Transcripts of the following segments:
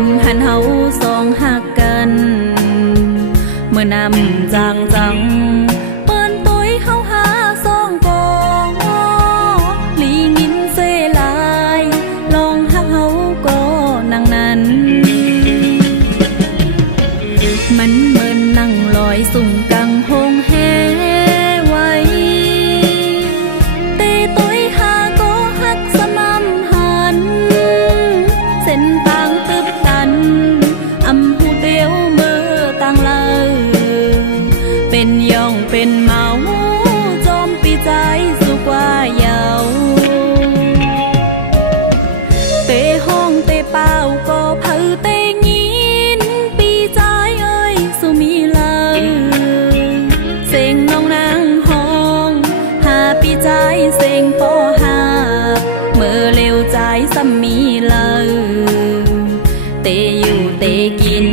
นหันเฮาสองหักกันเมื่อนำจางจังเปิ้นตุ้ยเฮาหาสองกองลีงินเซลายลองหักเฮาก็นังนั้นมันเหมือนนั่งลอยสุ่มกังหงแฮไว้เตตุ้ยหาก็หักสม่ำหันเส้นทางตึบตันอำหูเดียวเมื่อต่างเลยเป็นย่องเป็นเมาจอมปีใจสุกว่าเยาวเตห้องเตเป่าก็เผาเตงินปีใจเอ้ยสุมีเลยเสียงน้องนางห้องหาปีใจเสียงปอหาเมื่อเร็วใจซ้ำมีเลยเตอยู่เตกิน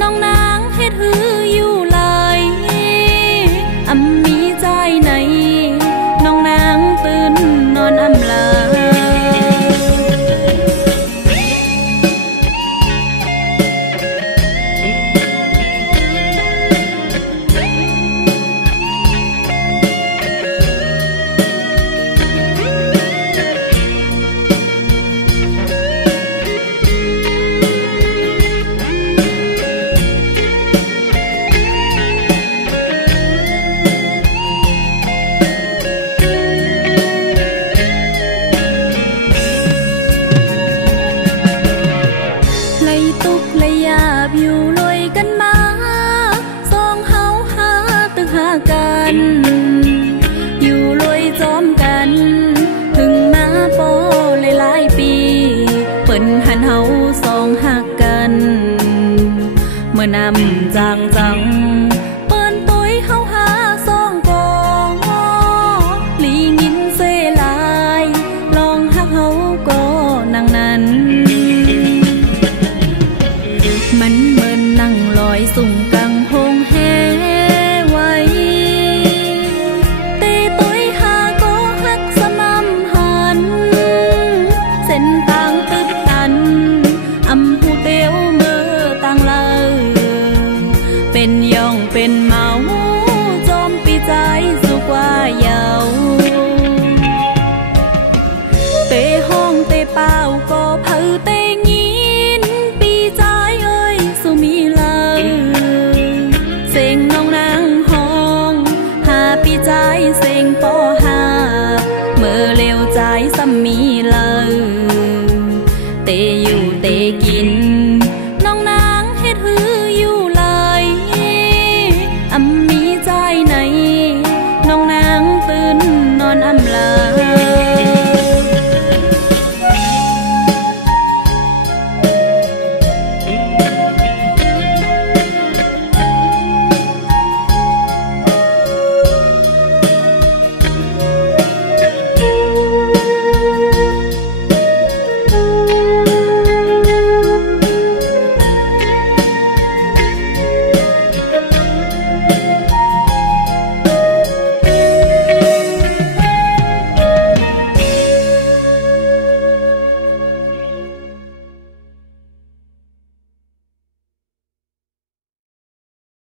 น้องนางเฮ็ดหืออยู่เลยอำมีใจไหนน้องนางตื่นนอนอำลาอยู่ลอยกันมาสองเฮาหาตึกหากันอยู่ลอยจอมกันถึงมาปอหลายปีเปิ้นหันเฮาสองหักกันเมื่อนำจางจัง